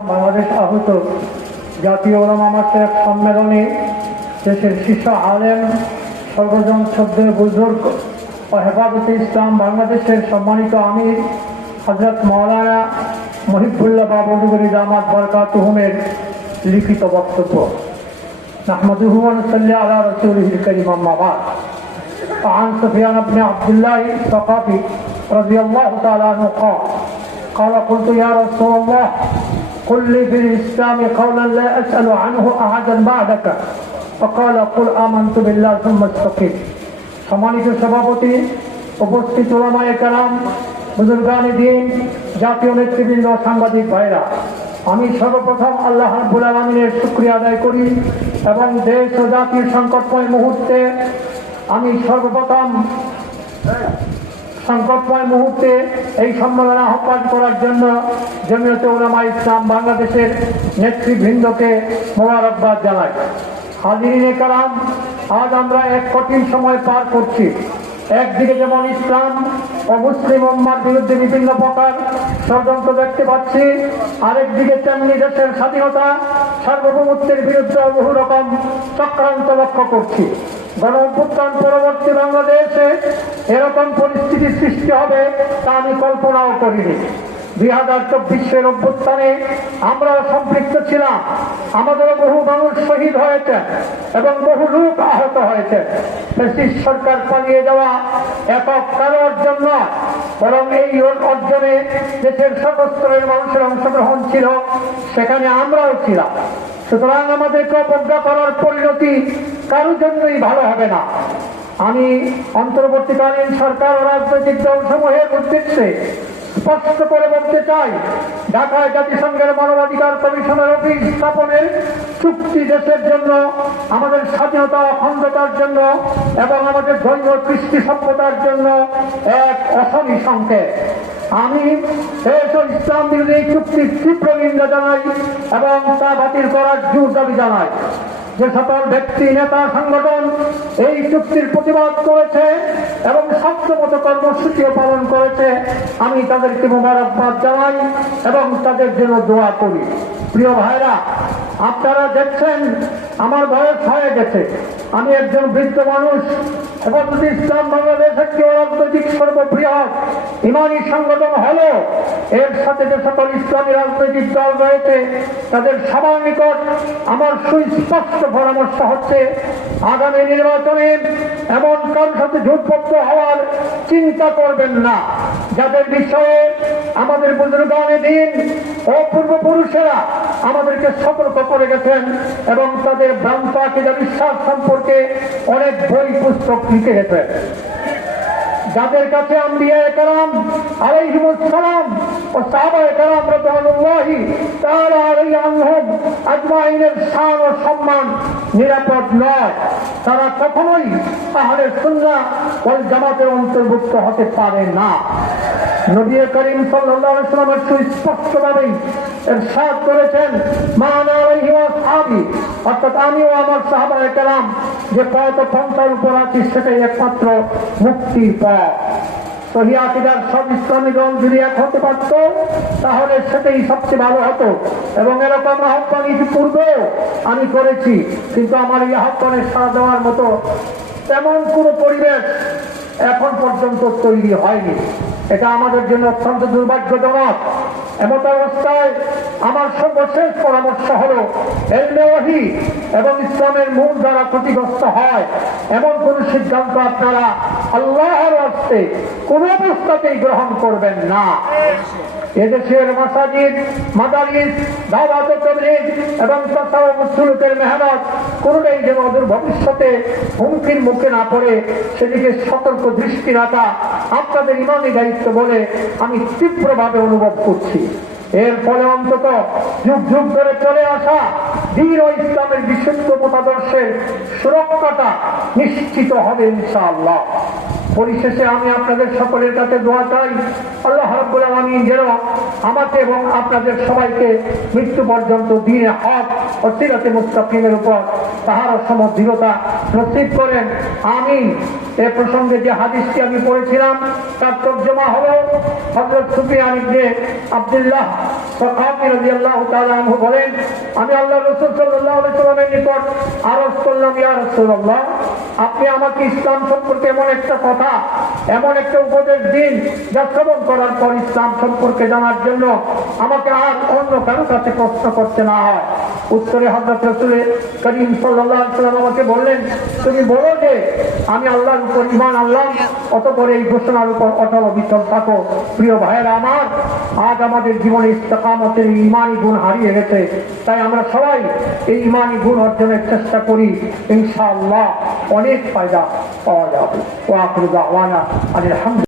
বাংলাদেশ আহত জাতীয় ওলামা মাসের সম্মেলনে দেশের শীর্ষ আলেম সর্বজন শ্রদ্ধ বুজুর্গ ও হেফাজতে ইসলাম বাংলাদেশের সম্মানিত আমির হজরত মৌলানা মহিবুল্লাহ বাবুজুগরি জামাত বরকাতুহমের লিখিত বক্তব্য نحمده ونصلي على رسوله الكريم أما بعد وعن سفيان بن عبد الله الثقفي رضي الله تعالى عنه قال قال قلت يا رسول الله قل لي في الإسلام قولا لا أسأل عنه أحدا بعدك فقال قل آمنت بالله ثم استقيم সম্মানিত সভাপতি উপস্থিত ওলামায়ে কালাম বুজুর্গানি দিন জাতীয় নেতৃবৃন্দ ও সাংবাদিক ভাইরা আমি সর্বপ্রথম আল্লাহ রাব্বুল আলমিনের শুক্রিয়া আদায় করি এবং দেশ ও জাতির সংকটময় মুহূর্তে আমি সর্বপ্রথম সংকটময় মুহূর্তে এই সম্মেলন আহ্বান করার জন্য জমিয়তে ওলামা ইসলাম বাংলাদেশের নেতৃবৃন্দকে মোবারকবাদ জানাই। হাজিরিনে কালাম আজ আমরা এক কঠিন সময় পার করছি। একদিকে যেমন ইসলাম ও মুসলিম উম্মার বিরুদ্ধে বিভিন্ন প্রকার ষড়যন্ত্র দেখতে পাচ্ছি, আরেকদিকে তেমনি দেশের স্বাধীনতা, সার্বভৌমত্বের বিরুদ্ধে বহু রকম চক্রান্ত লক্ষ্য করছি। গণ অভ্যুত্থান পরবর্তী বাংলাদেশে এরকম পরিস্থিতি সৃষ্টি হবে তা আমি কল্পনাও করিনি। দুই হাজার চব্বিশের অভ্যুত্থানে আমরাও সম্পৃক্ত ছিলাম। আমাদেরও বহু মানুষ শহীদ হয়েছে এবং বহু লোক আহত হয়েছে। ব্রিটিশ সরকার পালিয়ে যাওয়া একক কারও অর্জন নয়, বরং এই অর্জনে দেশের সর্বস্তরের মানুষের অংশগ্রহণ ছিল, সেখানে আমরাও ছিলাম। সুতরাং আমাদেরকে অবজ্ঞা করার পরিণতি কারোর জন্যই ভালো হবে না। আমি অন্তর্বর্তীকালীন সরকার ও রাজনৈতিক দলসমূহের উদ্দেশ্যে স্পষ্ট করে বলতে চাই, ঢাকায় জাতিসংঘের মানবাধিকার কমিশনের অফিস স্থাপনের চুক্তি দেশের জন্য, আমাদের স্বাধীনতা অখণ্ডতার জন্য এবং আমাদের ধর্ম কৃষ্টি সভ্যতার জন্য এক অসমি সংকেত। আমি দেশ ও ইসলাম বিরোধী চুক্তির তীব্র নিন্দা জানাই এবং তা বাতিল করার জোর দাবি জানাই। যে সকল ব্যক্তি, নেতা, সংগঠন এই চুক্তির প্রতিবাদ করেছে এবং শব্দমতো কর্মসূচিও পালন করেছে, আমি তাদেরকে মোবারকবাদ জানাই এবং তাদের জন্য দোয়া করি। প্রিয় ভাইরা, আপনারা দেখছেন, আমার বয়স হয়ে গেছে। আমি একজন বৃদ্ধ মানুষ এর সাথে যে সকল রয়েছে, তাদের আমার পরামর্শ হচ্ছে, আগামী নির্বাচনে এমন কারোর সাথে জোটবদ্ধ হওয়ার চিন্তা করবেন না। যাদের বিষয়ে আমাদের বুজুর্গানে দিন ও পূর্বপুরুষেরা আমাদেরকে সতর্ক করে গেছেন এবং তাদের ভ্রান্ত আকিদা বিশ্বাস সম্পর্কে অনেক বই পুস্তক লিখে গেছেন। যাদের কাছে আনহুম আজমাইনের সম্মান নিরাপদ নয়। তারা কখনোই অন্তর্ভুক্ত হতে পারে না। নবী করিম করেছেন ওয়াসহাবি অর্থাৎ আমি আমার যে সেটাই একমাত্র সব যদি এক হতে তাহলে সেটাই সবচেয়ে ভালো হতো। এবং এরকম আহ্বান ইতিপূর্বেও আমি করেছি, কিন্তু আমার এই আহ্বানে সাড়া দেওয়ার মতো তেমন কোনো পরিবেশ এখন পর্যন্ত তৈরি হয়নি। এটা আমাদের জন্য অত্যন্ত দুর্ভাগ্যজনক। এমত অবস্থায় আমার সর্বশেষ পরামর্শ হল এলমেওয়াহি এবং ইসলামের মূল দ্বারা ক্ষতিগ্রস্ত হয়, এমন কোন সিদ্ধান্ত আপনারা আল্লাহর হস্তে কোন অবস্থাতেই গ্রহণ করবেন না। এদেশের মাসাজিদ, মাদারিস, দাওয়াত তবলিগ এবং তথাও মুসলুকের মেহনত কোনটাই যেন অদূর ভবিষ্যতে হুমকির মুখে না পড়ে, সেদিকে সতর্ক দৃষ্টি রাখা আপনাদের ইমানি দায়িত্ব বলে আমি তীব্রভাবে অনুভব করছি। এর ফলে অন্তত যুগ যুগ ধরে চলে আসা ও ইসলামের বিশুদ্ধ মতাদর্শের সুরক্ষাটা নিশ্চিত হবে ইনশাআল্লাহ। পরিশেষে আমি আপনাদের সকলের কাছে দোয়া চাই, আল্লাহ আলামিন যেন আমাকে এবং আপনাদের সবাইকে মৃত্যু পর্যন্ত দিনে হক ও সিরাতে মুস্তাকিমের উপর তাহার সমদৃঢ়তা নসিব করেন। আমিন। এ প্রসঙ্গে যে হাদিসটি আমি পড়েছিলাম, তার তর্জমা হলো হজরত সুফিয়ান ইবনে আব্দুল্লাহ সকাফি রাদিয়াল্লাহু তাআলা আনহু বলেন, আমি আল্লাহ রাসূল নিকট আরজ করলাম, ইয়া আপনি আমাকে ইসলাম সম্পর্কে এমন একটা কথা, এমন একটা উপদেশ দিন যা শ্রবণ করার পর ইসলাম সম্পর্কে জানার জন্য আমাকে আর অন্য কারও কাছে প্রশ্ন করতে না হয়। উত্তরে হজরত রসুল করিম সাল্লাহ আমাকে বললেন, তুমি বলো যে আমি আল্লাহর উপর ইমান আল্লাহ অতপর এই ঘোষণার উপর অটল অবিচল থাকো। প্রিয় ভাইয়েরা আমার, আজ আমাদের জীবনে ইস্তকামতের ইমানি গুণ হারিয়ে গেছে। তাই আমরা সবাই এই ইমানি গুণ অর্জনের চেষ্টা করি। ইনশাআল্লাহ অনেক ফায়দা পাওয়া যাবে। আলহামদুলিল্লাহ।